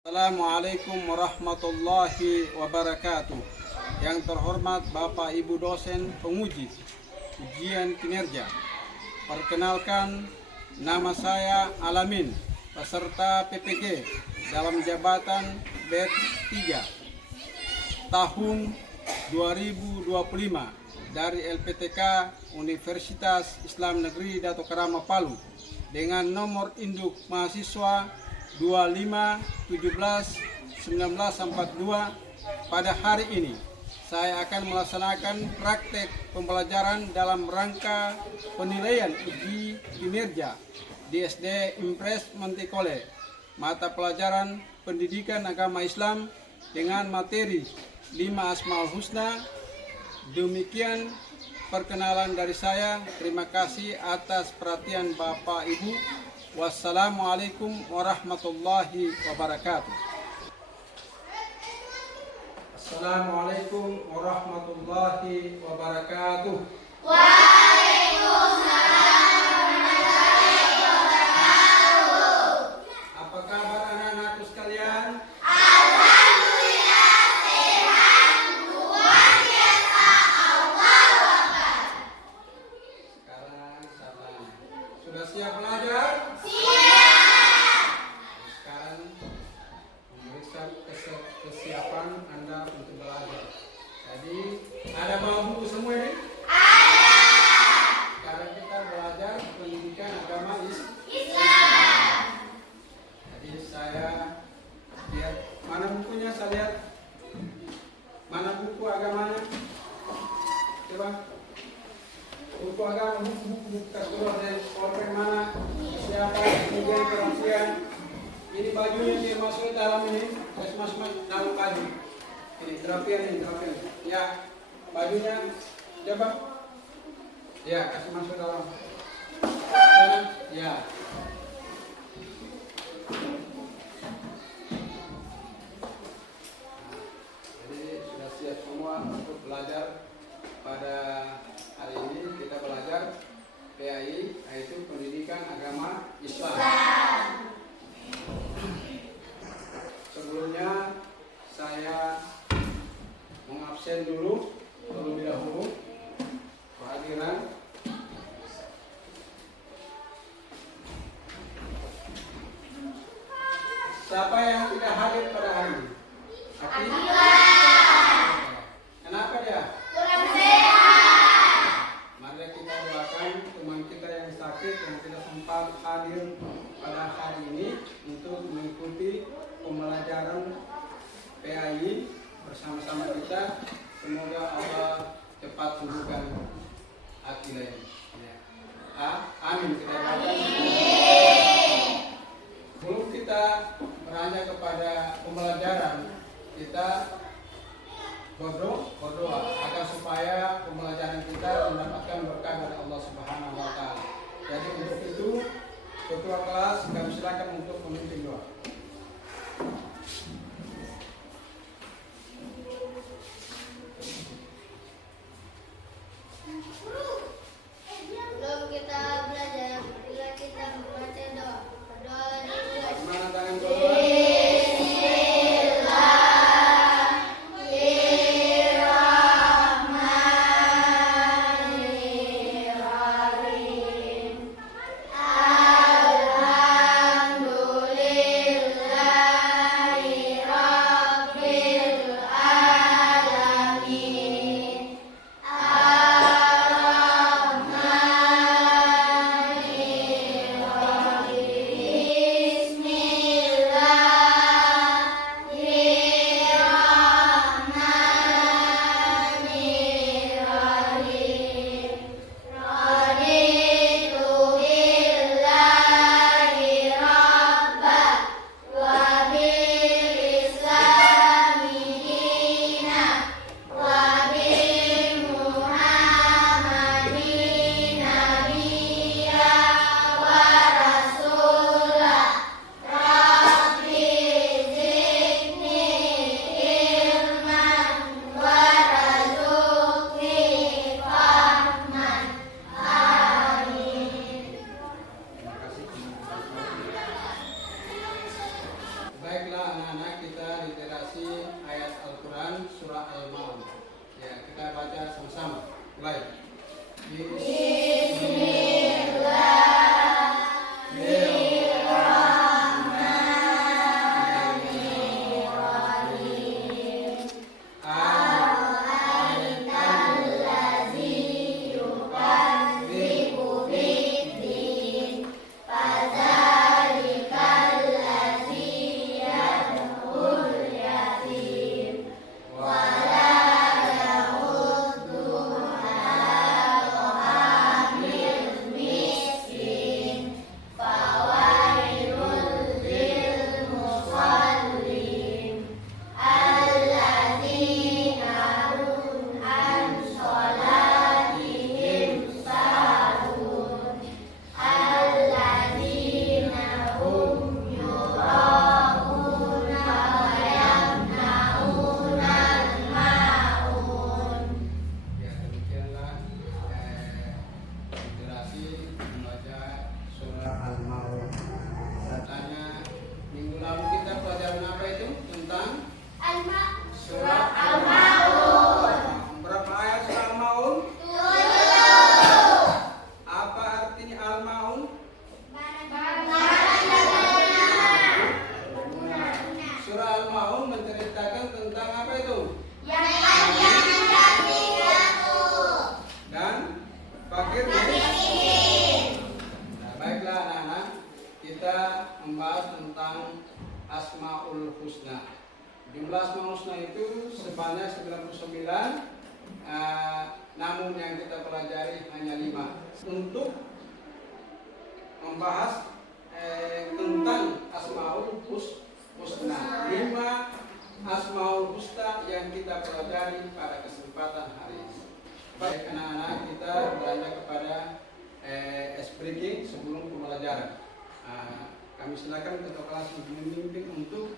Assalamualaikum warahmatullahi wabarakatuh. Yang terhormat Bapak Ibu dosen penguji ujian kinerja. Perkenalkan, nama saya Alamin, peserta PPG dalam jabatan BED 3 tahun 2025 dari LPTK Universitas Islam Negeri Dato Karama Palu dengan nomor induk mahasiswa 25171942. Pada hari ini saya akan melaksanakan praktek pembelajaran dalam rangka penilaian uji kinerja di SD Impres Mantikole, mata pelajaran pendidikan agama Islam dengan materi 5 Asmaul Husna. Demikian perkenalan dari saya. Terima kasih atas perhatian Bapak Ibu. Wassalamualaikum warahmatullahi wabarakatuh. Assalamualaikum warahmatullahi wabarakatuh. Apa kabar anak-anakku sekalian? Sekarang saatnya. Sudah siap belajar? Sekarang memeriksa kesiapan Anda untuk belajar. Jadi ada bawa buku semua ini? Sekarang kita belajar pendidikan agama Islam. Jadi saya lihat mana bukunya, saya lihat mana buku agamanya. Coba buku agama, buku keluar dari korek mana, siapa, kemudian kerahasiaan. Ini bajunya dia masuk dalam ini, terus masuk dalam baju. Ini drapian. Ya, bajunya coba. Ya, kasih masuk dalam. Sana, ya. Jadi sudah siap semua untuk belajar. Pada hari ini kita belajar PAI, yaitu Pendidikan Agama Islam. Sebelumnya saya mengabsen dulu terlebih dahulu kehadiran siapa yang tidak hadir pada hari ini? Kenapa dia? Mari kita doakan teman kita yang sakit yang tidak sempat hadir pada hari ini untuk mengikuti pembelajaran PAI bersama-sama kita. Semoga Allah cepat sembuhkan akidah ini. Amin. Kita baca. Sebelum kita beranjak kepada pembelajaran, kita berdoa agar supaya pembelajaran kita mendapatkan berkah dari Allah Subhanahu wa taala. Jadi untuk itu ketua kelas kami silakan untuk memimpin doa. Sebelum kita belajar, marilah kita membaca doa. Berdoa dulu. Mana tangan doa? Alhamdulillah. baca sama-sama. Mulai. Membahas tentang Asmaul Husna. Jumlah Asmaul Husna itu sebanyak 99, namun yang kita pelajari hanya 5. Untuk membahas tentang Asmaul Husna, 5 Asmaul Husna yang kita pelajari pada kesempatan hari ini. Baik anak-anak, kita beranjak kepada speaking sebelum pembelajaran. Kami silakan ketua kelas membimbing untuk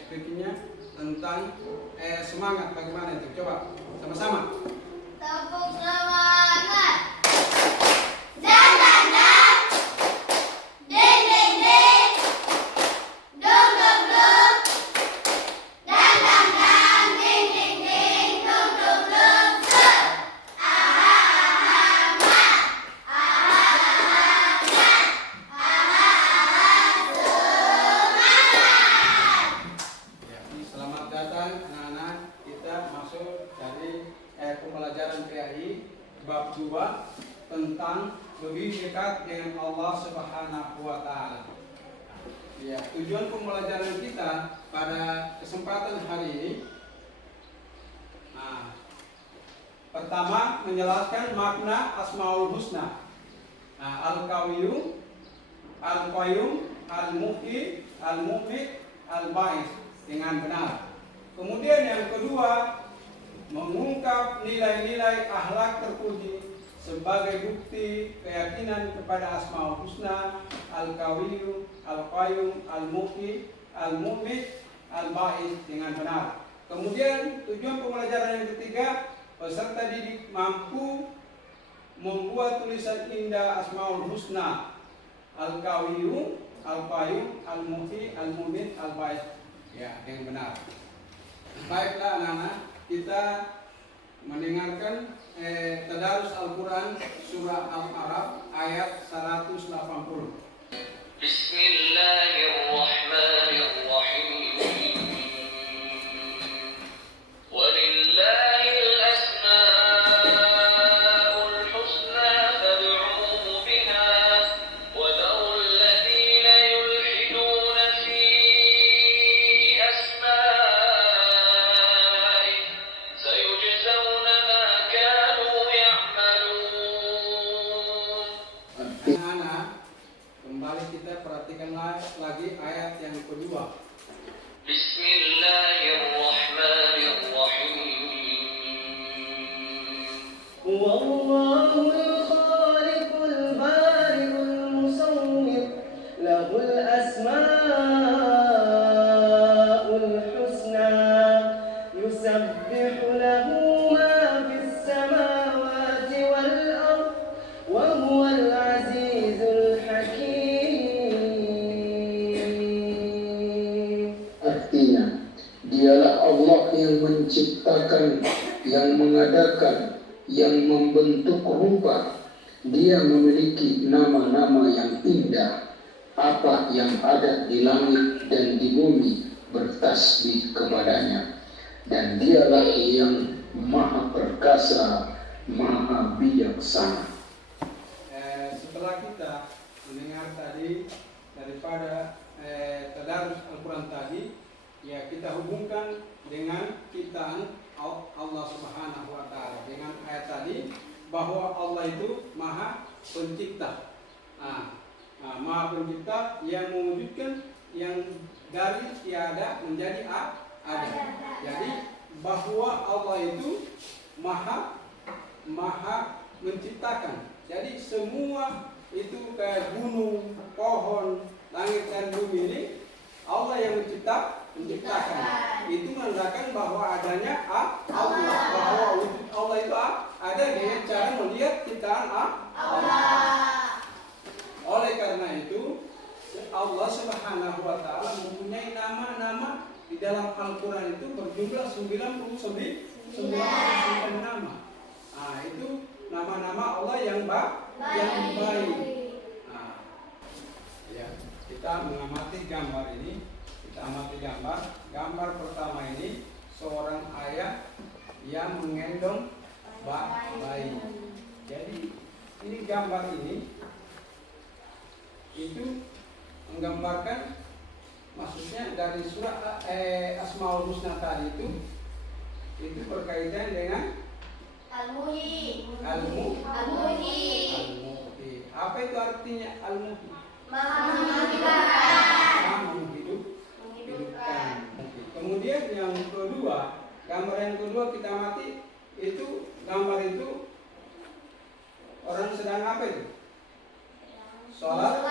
speakingnya tentang semangat bagaimana itu. Coba sama-sama. Tepuk semangat. Dan dan dan. Ding ding ding. Dong dong dong. Dan dan dan. Ding ding ding. Dong dong dong. Set. Aha aha ma. Aha aha ma. Aha aha semangat. Ya, selamat datang anak-anak. Kita masuk dari pembelajaran PAI bab 2 tentang lebih dekat dengan Allah Subhanahu wa taala. Ya, tujuan pembelajaran kita pada kesempatan hari ini pertama menjelaskan makna Asmaul Husna. Al-Qawiyyu, Al-Qayyum, Al-Muhyi, Al-Mu'mit, Al-Ba'is dengan benar. Kemudian yang kedua mengungkap nilai-nilai akhlak terpuji sebagai bukti keyakinan kepada Asmaul Husna, Al-Qawiyyu, Al-Qayyum, Al-Muhyi, Al-Mu'mit, Al-Ba'is dengan benar. Kemudian tujuan pembelajaran yang ketiga, peserta didik mampu membuat tulisan indah Asmaul Husna, Al-Qawiyyu, Al-Qayyum, Al-Muhyi, Al-Mu'mit, Al-Ba'is ya yang benar. Baiklah anak-anak, kita mendengarkan tadarus Al-Quran surah Al-A'raf ayat 180. Bismillahirrahmanirrahim. Walillahil asmaul husna fad'uuhu biha wa dharul ladzina yulhiduna fi asma'ihi sayujzawna ma kanu ya'malun. Anak-anak, kembali kita perhatikan lagi ayat yang kedua. Bismillahirrahmanirrahim. Wallahul khaliqul bari'ul musawwir lahul asma'ul husna yusabbihu lahu ma fis samawati wal ardh wa huwal azizul hakim. Artinya, dialah Allah yang menciptakan yang mengadakan, yang membentuk rupa. Dia memiliki nama-nama yang indah. Apa yang ada di langit dan di bumi bertasbih kepadanya. Dan dialah yang maha perkasa, maha bijaksana. Setelah kita mendengar tadi daripada tadarus Al-Quran tadi, ya kita hubungkan dengan ciptaan Allah Subhanahu wa Ta'ala dengan ayat tadi bahwa Allah itu Maha Pencipta. Maha Pencipta yang mewujudkan yang dari tiada menjadi ada. Jadi bahwa Allah itu Maha menciptakan. Jadi semua itu kayak gunung, pohon, langit dan bumi ini Allah yang menciptakan. Itu menandakan bahwa adanya Allah, bahwa wujud Allah itu ada dengan cara melihat ciptaan Allah. Oleh karena itu Allah Subhanahu wa Ta'ala mempunyai nama-nama di dalam Al-Quran itu berjumlah 99 nama. Itu nama-nama Allah yang baik. Ya, kita mengamati gambar ini. Kita amati gambar pertama ini seorang ayah yang menggendong bayi. Jadi ini gambar ini itu menggambarkan, maksudnya dari surah Asmaul Husna tadi itu berkaitan dengan Al-Muhyi. Apa itu artinya Al-Muhyi? Maha menghidupkan. Kemudian yang kedua, gambar yang kedua kita amati itu gambar itu orang sedang apa itu? Sholat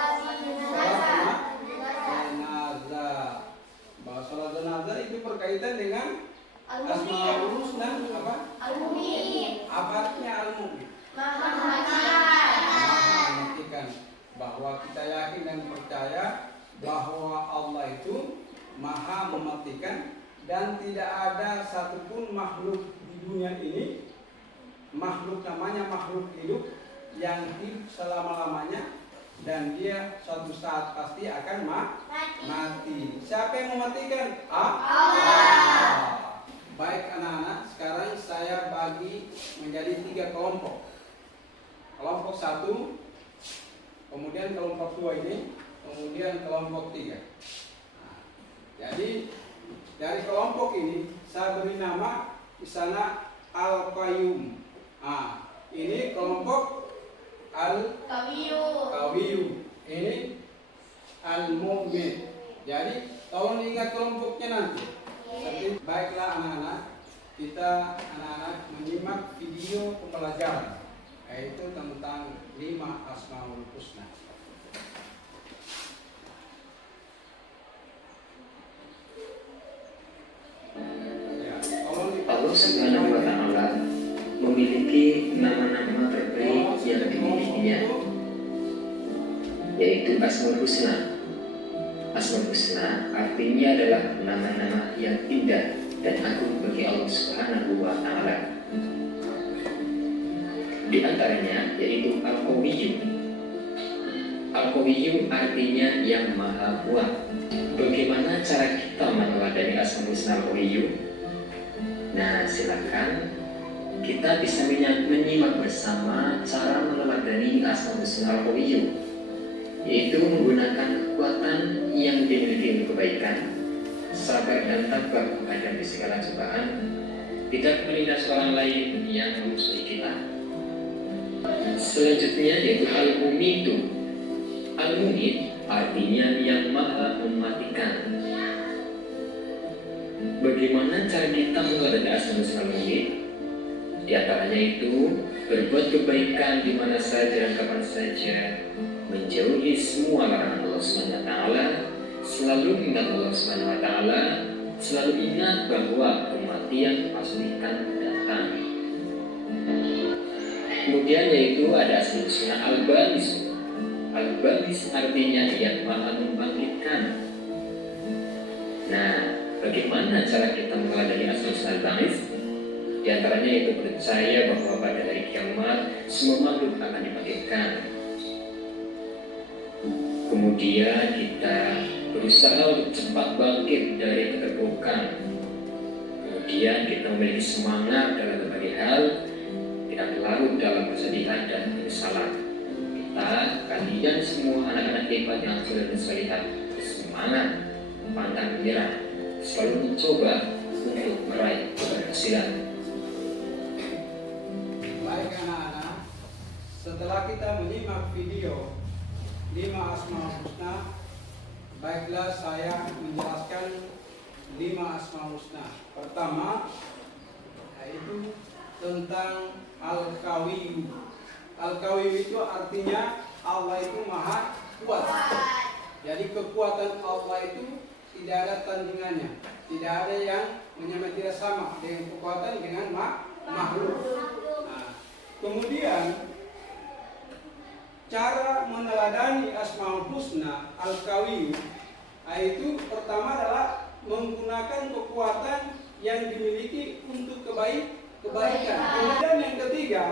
jenazah. Bahwa sholat jenazah itu berkaitan dengan Asmaul Husna apa? Al-Muhyi. Apa artinya Al-Muhyi? Maha mematikan. Bahwa kita yakin dan percaya bahwa Allah itu Maha mematikan dan tidak ada satupun makhluk di dunia ini, makhluk namanya makhluk hidup yang hidup selama-lamanya dan dia suatu saat pasti akan mati. Siapa yang mematikan? Allah. Baik anak-anak, sekarang saya bagi menjadi 3 kelompok. Kelompok 1, kemudian kelompok 2 ini, kemudian kelompok 3. Jadi dari kelompok ini saya beri nama di sana Al-Qayyum. Ini kelompok Al-Qawiyu. Ini Al-Mu'min. Jadi tolong ingat kelompoknya nanti. Baiklah anak-anak, kita anak-anak menyimak video pembelajaran, yaitu tentang 5 Asmaul Husna. Allah Subhanahu wa Ta'ala memiliki nama-nama terbaik yang dimilikinya, yaitu Asmaul Husna. Asmaul Husna artinya adalah nama-nama yang indah dan agung bagi Allah Subhanahu wa Ta'ala. Di antaranya yaitu Al-Qawiyyu. Al-Qawiyyu artinya yang maha kuat. Bagaimana cara kita meneladani Asmaul Husna Al-Qawiyyu? Nah, silakan kita bisa menyimak bersama cara meneladani Asmaul Husna Al-Qawiyyu, yaitu menggunakan kekuatan yang dimiliki untuk kebaikan, sabar dan tabah menghadapi segala cobaan, tidak menindas orang lain yang memusuhi kita. Selanjutnya yaitu Al-Mumitu. Al-Mumit artinya yang maha mematikan. Bagaimana cara kita meneladani Asmaul Husna Al-Mumit? Di antaranya itu berbuat kebaikan di mana saja dan kapan saja, menjauhi semua larangan Allah Subhanahu wa Ta'ala, selalu ingat Allah Subhanahu wa Ta'ala, selalu ingat bahwa kematian pasti akan datang. Kemudian yaitu ada Asmaul Husna Al-Balis. Al-Balis artinya yang maha membangkitkan. Nah, bagaimana cara kita meneladani Asmaul Husna Al-Balis? Di Di antaranya itu percaya bahwa pada hari kiamat semua makhluk akan dibangkitkan. Kemudian kita berusaha untuk cepat bangkit dari keterpurukan. Kemudian kita memiliki semangat dalam berbagai hal, tidak larut dalam kesedihan dan penyesalan. Kalian semua anak-anak hebat yang sudah bersalihat, semangat, pantang menyerah, selalu mencoba untuk meraih keberhasilan. Baik anak-anak, setelah kita menyimak video 5 Asmaul Husna, baiklah saya menjelaskan 5 Asmaul Husna. Pertama, yaitu tentang Al-Qawi. Al-Qawi itu artinya Allah itu maha kuat. Jadi kekuatan Allah itu tidak ada tandingannya. Tidak ada yang menyamai, tidak sama dengan kekuatan dengan makhluk. Nah, kemudian cara meneladani Asmaul Husna Al-Qawi itu pertama adalah menggunakan kekuatan yang dimiliki untuk kebaikan. Kemudian yang ketiga,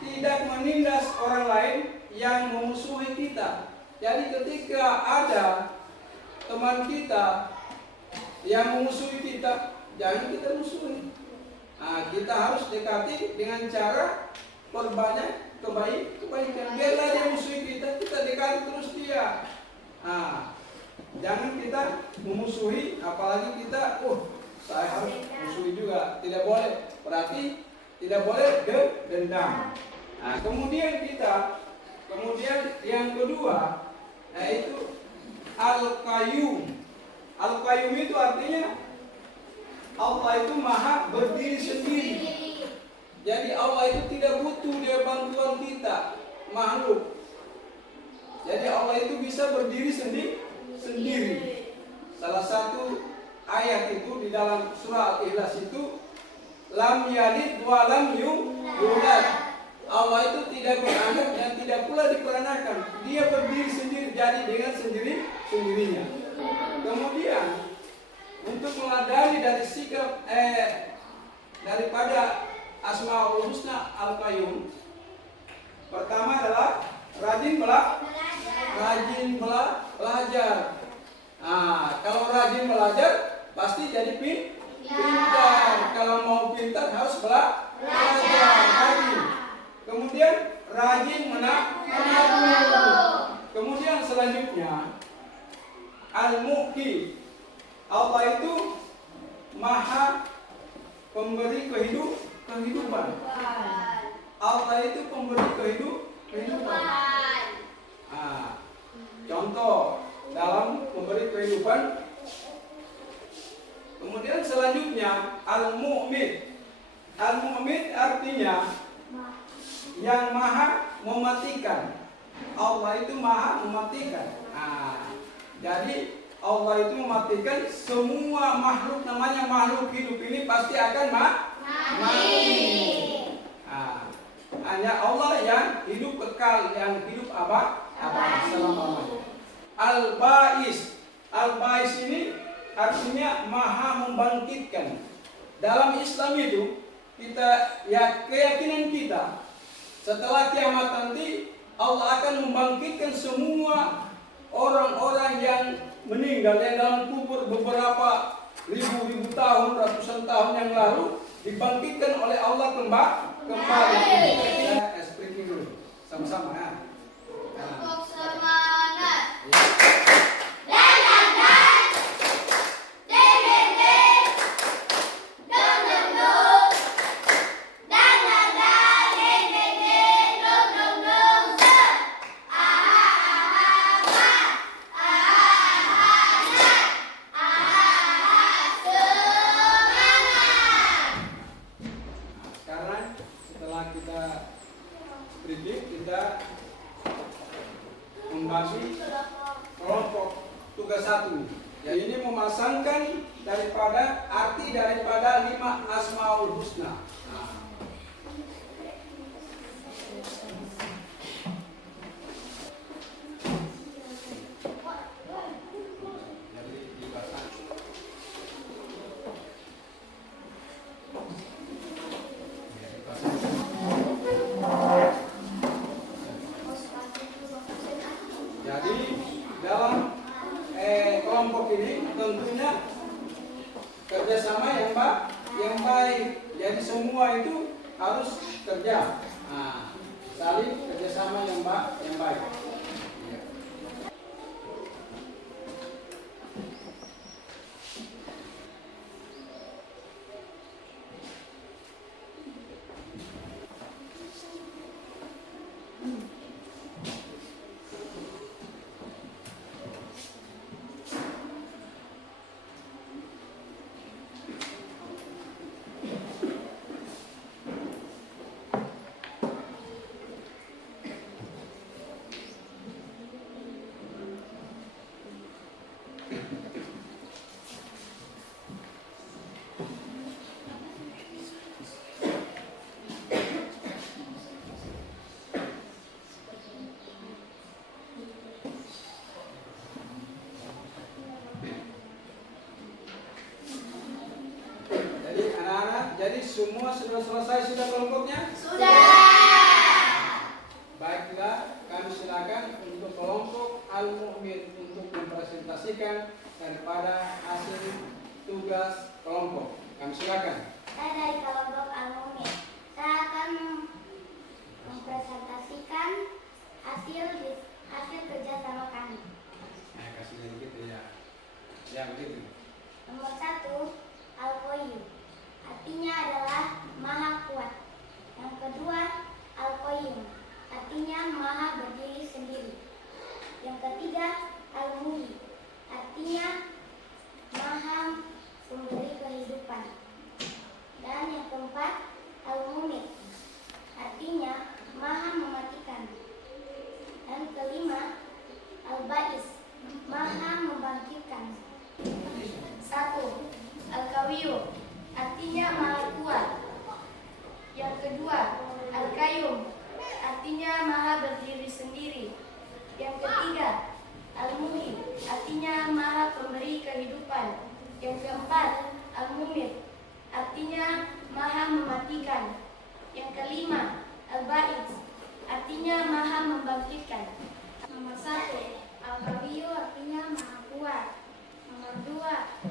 tidak menindas orang lain yang memusuhi kita. Jadi ketika ada teman kita yang memusuhi kita, jangan kita musuhi. Nah, kita harus dekati dengan cara perbanyak kebaikan. Biarlah dia musuhi kita, kita dekati terus dia. Nah, jangan kita memusuhi, apalagi kita, saya harus musuhi juga. Tidak boleh. Berarti tidak boleh dendam. Nah, kemudian yang kedua yaitu Al-Qayyum. Al-Qayyum itu artinya Allah itu maha berdiri sendiri. Jadi Allah itu tidak butuh dia bantuan kita makhluk. Jadi Allah itu bisa berdiri sendiri. Salah satu ayat itu di dalam surah Al-Ikhlas itu, lam yalid wa lam yulad. Allah itu tidak beranak dan tidak pula diperanakan. Dia berdiri sendiri, jadi dengan sendirinya. Kemudian untuk meladani dari sikap daripada Asmaul Husna Al-Qayyum, pertama adalah rajin belajar. Nah, kalau rajin belajar pasti jadi pintar. Kalau mau pintar harus belajar rajin. Kemudian rajin menabung. Kemudian selanjutnya Al-Mu'ti. Allah itu maha pemberi kehidupan. Allah itu pemberi kehidupan. Nah, contoh dalam memberi kehidupan. Kemudian selanjutnya Al-Mu'mit. Al-Mu'mit artinya yang maha mematikan. Allah itu maha mematikan. Nah, jadi Allah itu mematikan semua makhluk, namanya makhluk hidup ini pasti akan mati. Nah, hanya Allah yang hidup kekal, yang hidup abadi selama-lamanya. Al-Ba'is. Al-Ba'is ini artinya maha membangkitkan. Dalam Islam itu keyakinan kita setelah kiamat nanti Allah akan membangkitkan semua orang-orang yang meninggal yang dalam kubur beberapa ribu tahun, ratusan tahun yang lalu dibangkitkan oleh Allah kembali. Kita speaking dulu sama-sama ya. Untuk semangat. Kita membagi kelompok tugas 1. Jadi ini memasangkan arti daripada 5 Asmaul Husna. kerjasama yang baik. Jadi semua itu harus kerja. Nah, saling kerjasama yang baik. Ya. Jadi anak-anak, jadi semua sudah selesai sudah kelompoknya? Baiklah, kami silakan untuk kelompok Al-Mu'min untuk mempresentasikan daripada hasil tugas kelompok. Kami silakan. Saya dari kelompok Al-Mu'min. Saya akan mempresentasikan hasil kerjasama kami. Nah, kasih lihat gitu ya. Ya begitu. Nomor 1, Al-Qayyum. Artinya adalah Maha Kuat. Yang kedua, Al-Qayyum. Artinya Maha berdiri sendiri. Yang ketiga, Al-Muhyi. Artinya Maha memberi kehidupan. Dan yang keempat, Al-Mumit. Artinya Maha mematikan. Dan kelima, Al-Ba'is. Maha membangkitkan. 1. Al-Qawiyyum. Artinya Maha Kuat. Yang kedua, Al-Qayyum. Artinya Maha berdiri sendiri. Yang ketiga, Al-Muhyi. Artinya Maha pemberi kehidupan. Yang keempat, Al-Mumit. Artinya Maha mematikan. Yang kelima, Al-Ba'is. Artinya Maha membangkitkan. Nomor 1, Al-Qawiyyum artinya Maha Kuat. Nomor 2,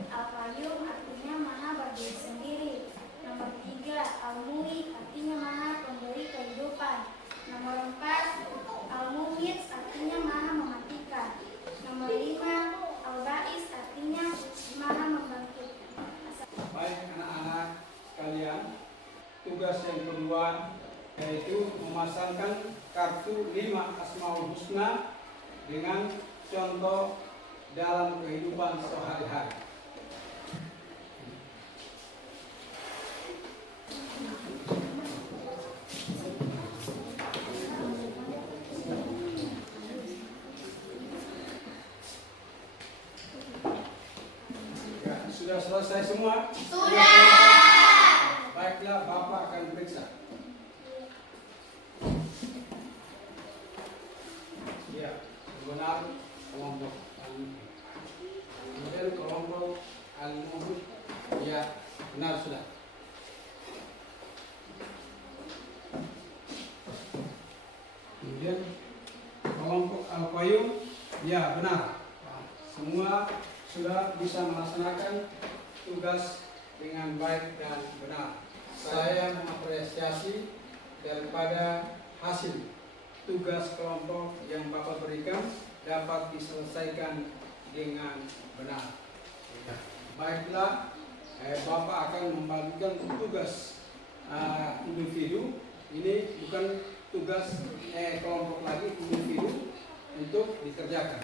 Al-Qayyum artinya Maha berdiri sendiri. Nomor 3, Al-Muhyi artinya Maha pemberi kehidupan. Nomor 4, Al-Mumit artinya Maha mematikan. Nomor 5, Al-Ba'is artinya Maha membangkitkan. Baik anak-anak sekalian, tugas yang kedua yaitu memasangkan kartu 5 Asmaul Husna dengan contoh dalam kehidupan sehari-hari. Ya, sudah selesai semua? Baiklah, Bapak akan periksa. Ya, benar kelompok Al-Mu'min. Kemudian kelompok Al-Mu'min. Ya, benar sudah. Kemudian kelompok Al-Qayyum. Ya, benar. Semua sudah bisa melaksanakan tugas dengan baik dan benar. Saya mengapresiasi daripada hasil tugas kelompok yang Bapak berikan dapat diselesaikan dengan benar. Baiklah, Bapak akan membagikan tugas individu. Ini bukan tugas kelompok lagi, individu untuk dikerjakan.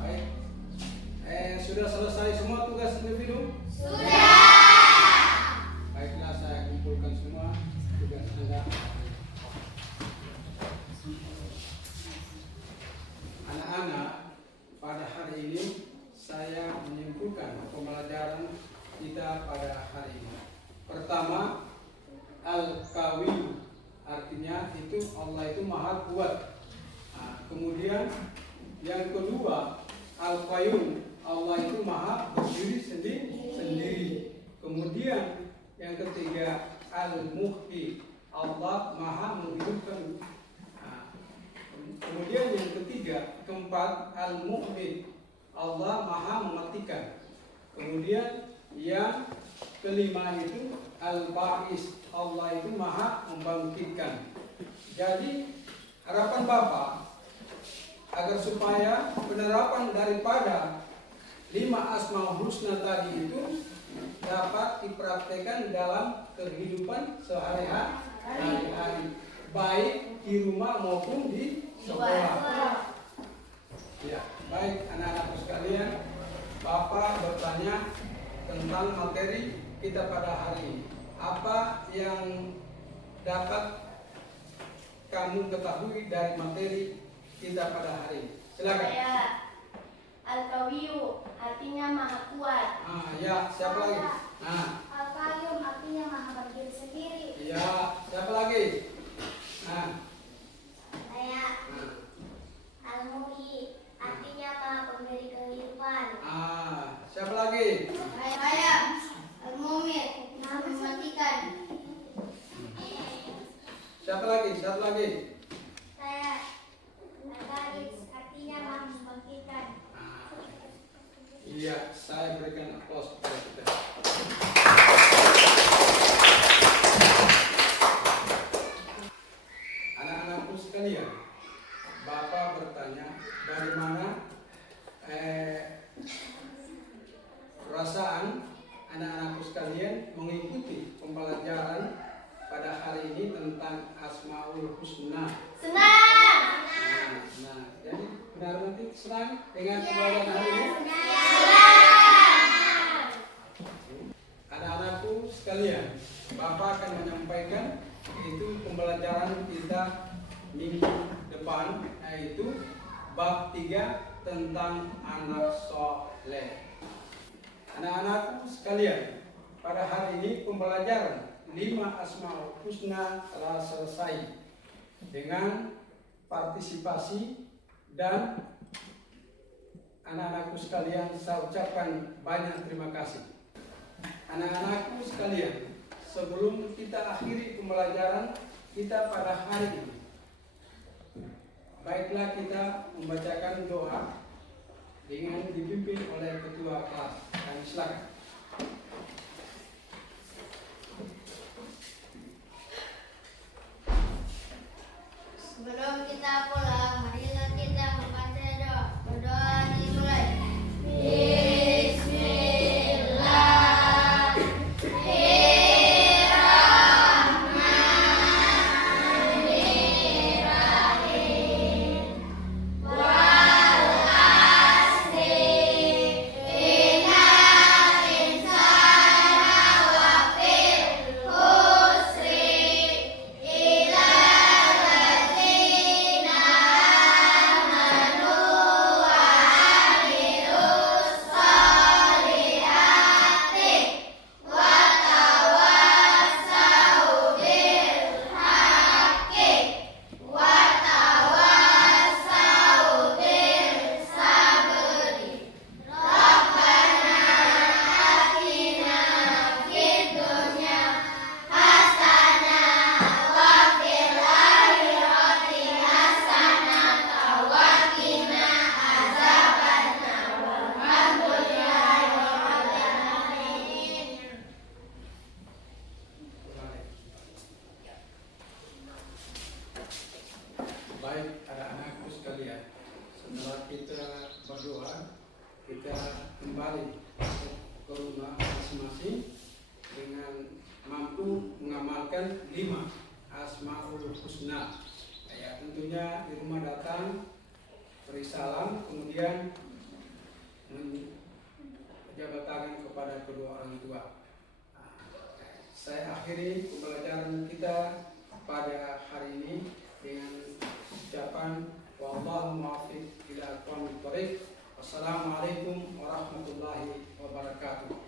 Baik, sudah selesai semua tugas individu? Baiklah, saya kumpulkan semua tugas Anda. Anak-anak, pada hari ini saya menyimpulkan pembelajaran kita pada hari ini. pertama Al-Qawi, artinya itu Allah itu maha kuat. Nah, kemudian yang kedua Al-Qayyum, Allah itu maha berdiri sendiri. Kemudian yang ketiga Al-Muhyi, Allah maha menghidupkan. Nah, kemudian yang keempat Al-Mu'min, Allah maha mematikan. Kemudian yang kelima itu Al-Ba'is, Allah itu maha membangkitkan. Jadi harapan Bapak agar supaya penerapan daripada 5 Asmaul Husna tadi itu dapat dipraktekkan dalam kehidupan sehari-hari, baik di rumah maupun di sekolah. Ya, baik anak-anakku sekalian, Bapak bertanya tentang materi kita pada hari ini. Apa yang dapat kamu ketahui dari materi kita pada hari ini? Silakan. Saya Al-Qawiyu, artinya maha kuat. Ya, siapa lagi? Al-Qayyum, artinya maha berdiri sendiri. Ya, siapa lagi? Saya Al-Muhyi, artinya maha pemberi kehidupan. Siapa lagi? Saya Al-Mu'min, maha mematikan. Siapa lagi? Saya Al-Ba'is, artinya maha membangkitkan. Iya, saya berikan aplaus kepada kita. Anak-anakku sekalian, Bapak bertanya bagaimana perasaan anak-anakku sekalian mengikuti pembelajaran pada hari ini tentang Asmaul Husna. Senang. Jadi benar nanti senang dengan pembelajaran hari ini? Anak-anakku sekalian, Bapak akan menyampaikan itu pembelajaran kita minggu depan, yaitu bab 3 tentang anak soleh. Anak-anakku sekalian, pada hari ini pembelajaran 5 Asmaul Husna telah selesai dengan partisipasi, dan anak-anakku sekalian saya ucapkan banyak terima kasih. Anak-anakku sekalian, sebelum kita akhiri pembelajaran kita pada hari ini, baiklah kita membacakan doa dengan dipimpin oleh ketua kelas. Kami silakan. Sebelum kita pulang, marilah kita membaca doa. Berdoa dimulai. Baik anak-anakku sekalian, setelah kita berdoa, kita kembali ke rumah masing-masing dengan mampu mengamalkan 5 Asmaul Husna. Ya, tentunya di rumah datang, beri salam, kemudian menjabat tangan kepada kedua orang tua. Saya akhiri pembelajaran kita pada hari ini dengan ucapan wallahu muwaffiq ila aqwamit thoriq. Wassalamualaikum warahmatullahi wabarakatuh.